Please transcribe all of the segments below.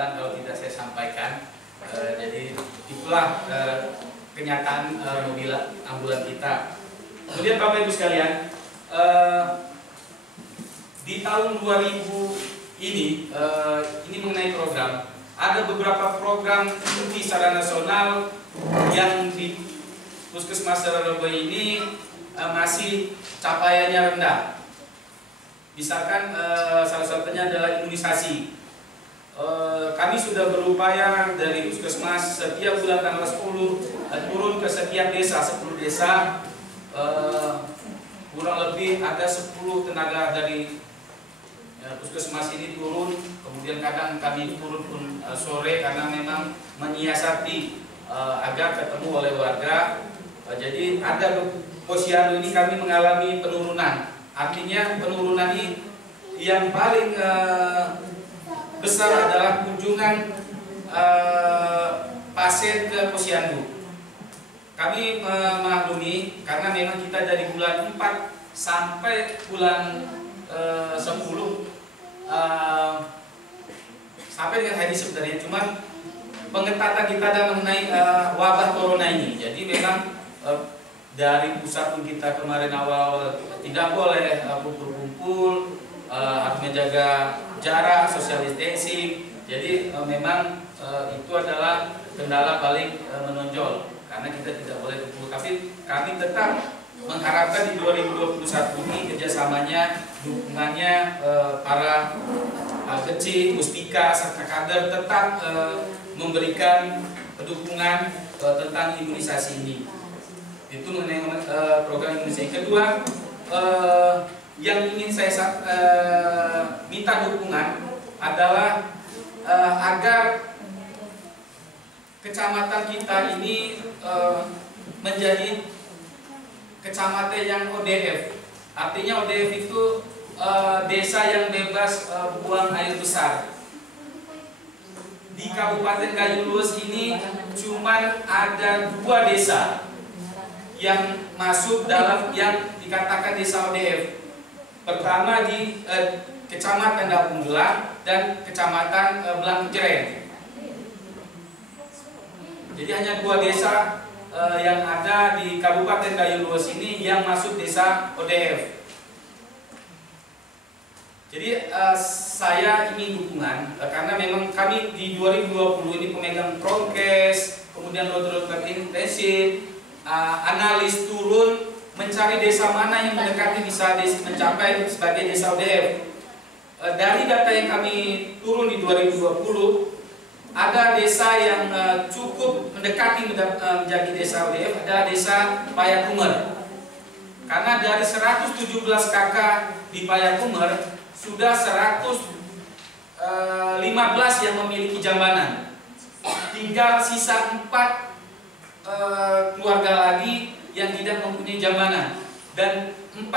jalan kalau tidak saya sampaikan. Jadi itulah kenyataan mobil ambulan kita. Kemudian Bapak Ibu sekalian, di tahun 2000 ini mengenai program, ada beberapa program studi secara nasional yang di Puskesmas Rorobo ini masih capaiannya rendah. Misalkan salah satunya adalah imunisasi. Kami sudah berupaya dari Puskesmas setiap bulan tanggal 10 turun ke setiap desa, 10 desa, kurang lebih ada 10 tenaga dari Puskesmas ini turun. Kemudian kadang kami turun pun sore karena memang menyiasati agar ketemu oleh warga. Jadi ada posyandu ini kami mengalami penurunan. Artinya penurunan ini yang paling besar adalah kunjungan pasien ke posyandu. Kami memaklumi karena memang kita dari bulan 4 sampai bulan 10 sampai dengan hari sebenarnya, cuman pengetatan kita ada mengenai wabah corona ini. Jadi memang dari pusat pun kita kemarin awal tidak boleh kumpul-kumpul, harus menjaga jarak, social distancing. Jadi memang itu adalah kendala paling menonjol karena kita tidak boleh kumpul. Tapi kami tetap mengharapkan di 2021 ini kerjasamanya, dukungannya para kecil, Muspika, serta kader tetap memberikan dukungan tentang imunisasi ini. Itu mengenai program imunisasi. Kedua, yang ingin saya minta dukungan adalah agar kecamatan kita ini menjadi kecamatan yang ODF. Artinya ODF itu desa yang bebas buang air besar. Di Kabupaten Gayulus ini cuma ada 2 desa yang masuk dalam yang dikatakan desa ODF. Pertama di Kecamatan Dapung Gelang dan Kecamatan Belangkejeren. Jadi hanya 2 desa yang ada di Kabupaten Gayulus ini yang masuk desa ODF. Jadi saya ingin dukungan karena memang kami di 2020 ini pemegang prokes, kemudian dokter intensif, analis turun mencari desa mana yang mendekati bisa mencapai sebagai desa ODF. Dari data yang kami turun di 2020, ada desa yang cukup mendekati menjadi desa ODF adalah desa Payakumar. Karena dari 117 KK di Payakumar sudah 115 yang memiliki jambanan. Tinggal sisa 4 keluarga lagi yang tidak mempunyai jambanan. Dan 4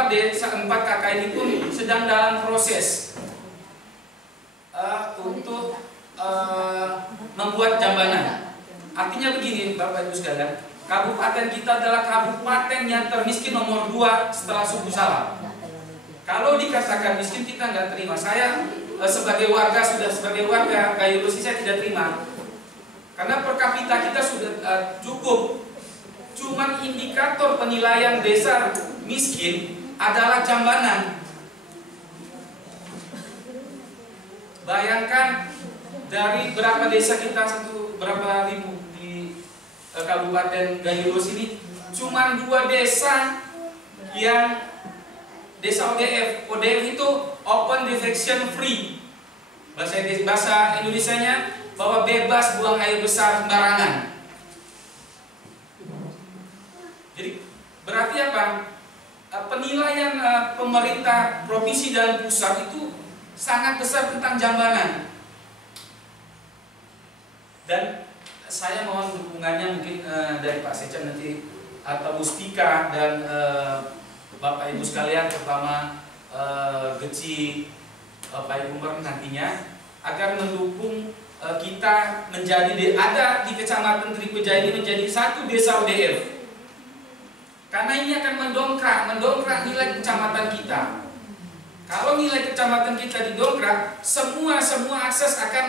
KK ini pun sedang dalam proses untuk membuat jambanan. Artinya begini Bapak Ibu sekalian, kabupaten kita adalah kabupaten yang termiskin nomor 2 setelah Suku Salam. Kalau dikatakan miskin kita nggak terima. Saya sebagai warga Gayulus saya tidak terima. Karena per kapita kita sudah cukup. Cuman indikator penilaian desa miskin adalah jambanan. Bayangkan dari berapa desa kita berapa ribu di Kabupaten Gayulus ini, cuma 2 desa yang desa ODF. ODF itu Open Defecation Free. Bahasa Indonesianya bahwa bebas buang air besar sembarangan. Jadi berarti apa? Penilaian pemerintah provinsi dan pusat itu sangat besar tentang jambanan. Dan saya mohon dukungannya mungkin dari Pak Secam nanti atau Muspika dan Bapak Ibu sekalian, terutama Geci Pak Ibu nantinya agar mendukung kita menjadi ada di Kecamatan Trikuja ini menjadi 1 desa ODF. Karena ini akan mendongkrak nilai kecamatan kita. Kalau nilai kecamatan kita didongkrak, semua akses akan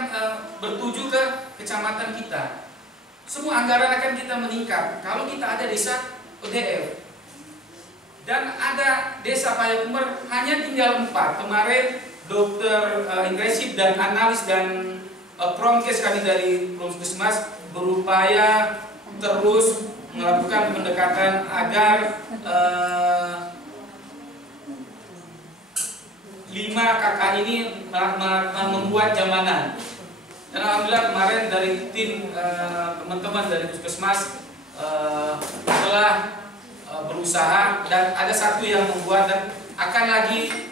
bertuju ke kecamatan kita. Semua anggaran akan kita meningkat. Kalau kita ada desa ODF dan ada desa Payakumbuh hanya tinggal 4. Kemarin dokter intensif dan analis dan promkes kami dari Puskesmas berupaya terus melakukan pendekatan agar 5 kakak ini membuat jamanan. Dan alhamdulillah kemarin dari tim teman-teman dari Puskesmas telah berusaha dan ada satu yang membuat dan akan lagi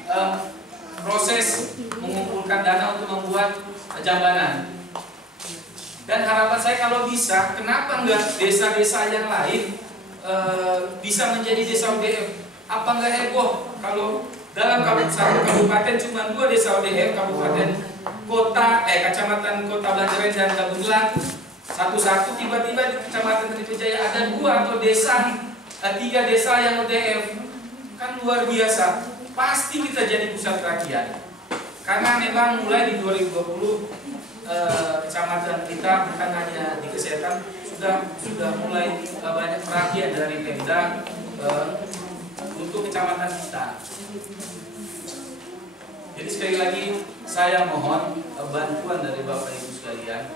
proses mengumpulkan dana untuk membuat jamanan. Dan harapan saya kalau bisa, kenapa enggak desa-desa yang lain bisa menjadi desa ODF? Apa enggak heboh kalau dalam satu kabupaten cuma 2 desa ODF, kabupaten kota, kecamatan Kota Banjaran dan Kabupaten satu-satu, tiba-tiba di kecamatan Trijaya ada 2 atau 3 desa yang ODF, kan luar biasa. Pasti kita jadi pusat perhatian. Karena memang mulai di 2020 kecamatan kita bukan hanya di kesehatan sudah mulai banyak perhatian dari Pemda untuk kecamatan kita. Jadi sekali lagi saya mohon bantuan dari Bapak Ibu sekalian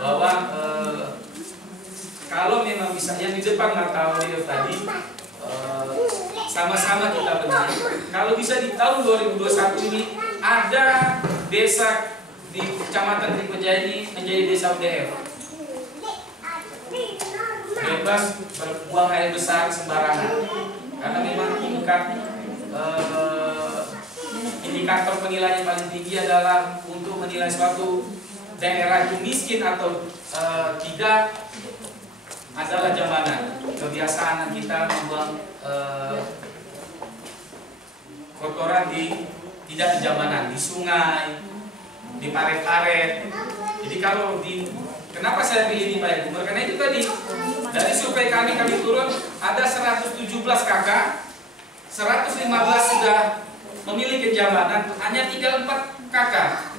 bahwa kalau memang bisa yang di depan mata audio tadi sama-sama kita benahi. Kalau bisa di tahun 2021 ini ada desa di Kecamatan Trijaya ini menjadi desa ODF, bebas berbuang air besar sembarangan, karena memang indikator penilaian yang paling tinggi adalah untuk menilai suatu daerah itu miskin atau tidak adalah jamanan. Kebiasaan kita membuang kotoran tidak di jamanan, di sungai, di paret-paret. Jadi kalau kenapa saya pilih di Payakumbuh? Karena itu tadi dari survei kami turun ada 117 kakak, 115 sudah memiliki jamanan, hanya tinggal 4 kakak.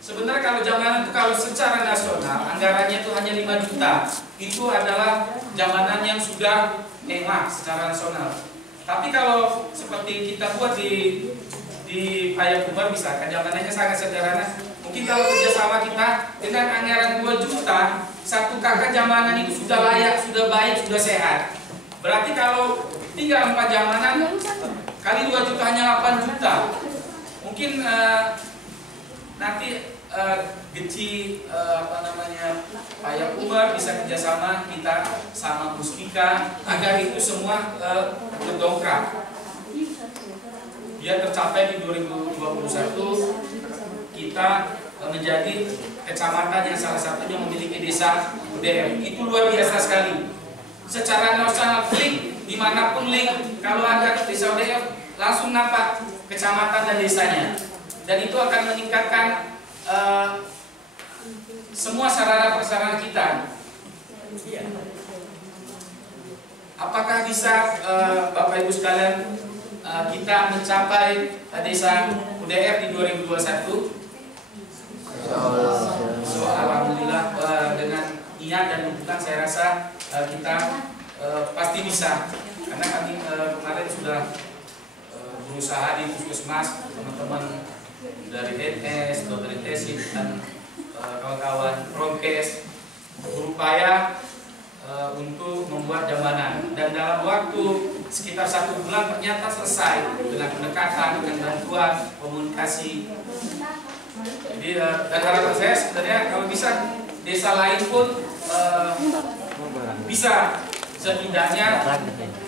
Sebenarnya kalau jamanan itu kalau secara nasional anggarannya itu hanya 5 juta. Itu adalah jamanan yang sudah hemat secara nasional. Tapi kalau seperti kita buat di Payakumbuh misalkan jamanannya sangat sederhana. Mungkin kalau kerjasama kita dengan anggaran 2 juta, 1 kakak jamanan itu sudah layak, sudah baik, sudah sehat. Berarti kalau tinggal 4 jamanan kali 2 juta hanya 8 juta. Mungkin nanti Payakumbuh bisa kerjasama kita sama Puskika agar itu semua berdongkrak. Dia tercapai di 2021 kita menjadi kecamatan yang salah satunya memiliki desa ODF. Itu luar biasa sekali. Secara nasional klik dimanapun link kalau ada desa ODF langsung nampak kecamatan dan desanya. Dan itu akan meningkatkan semua sarana prasarana kita. Apakah bisa Bapak Ibu sekalian kita mencapai desa ODF di 2021? So, alhamdulillah dengan niat dan dukungan saya rasa kita pasti bisa. Karena kami kemarin sudah berusaha di Puskesmas, teman-teman dari DNS, dokter intensif dan kawan-kawan promkes berupaya untuk membuat jamanan, dan dalam waktu sekitar 1 bulan ternyata selesai dengan pendekatan, dengan bantuan komunikasi. Jadi dan harapan saya sebenarnya kalau bisa desa lain pun bisa setidaknya,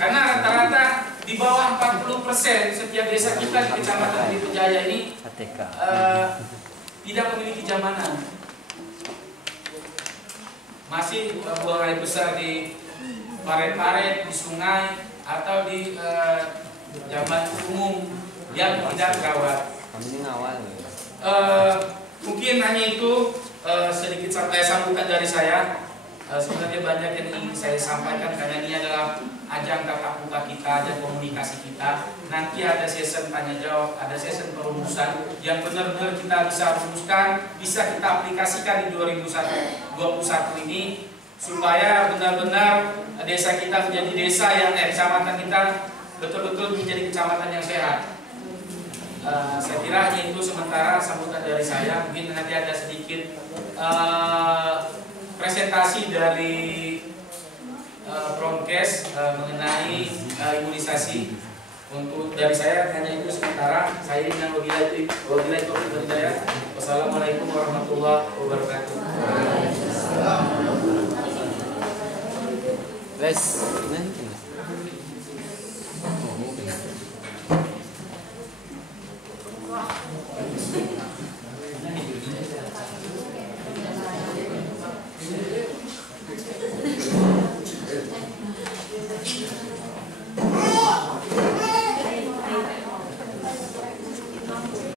karena rata-rata di bawah 40% setiap desa kita di Kecamatan Trijaya ini tidak memiliki jamanan. Masih buang air besar di paret-paret, di sungai, atau di jalan umum yang tidak terawat. Mungkin hanya itu sedikit sampai sambutan dari saya. Sebenarnya banyak yang ingin saya sampaikan karena ini adalah ajang tatap muka kita, ajang komunikasi kita. Nanti ada sesi tanya jawab, ada sesi perumusan yang benar-benar kita bisa rumuskan, bisa kita aplikasikan di 2021 ini supaya benar-benar desa kita menjadi desa yang kecamatan kita betul-betul menjadi kecamatan yang sehat. Saya kira hanya itu sementara sambutan dari saya. Mungkin nanti ada sedikit presentasi dari Promkes mengenai imunisasi. Untuk dari saya hanya itu sementara. Saya dengan wabillahi taufiq wal hidayah. Wassalamualaikum warahmatullahi wabarakatuh. Guys,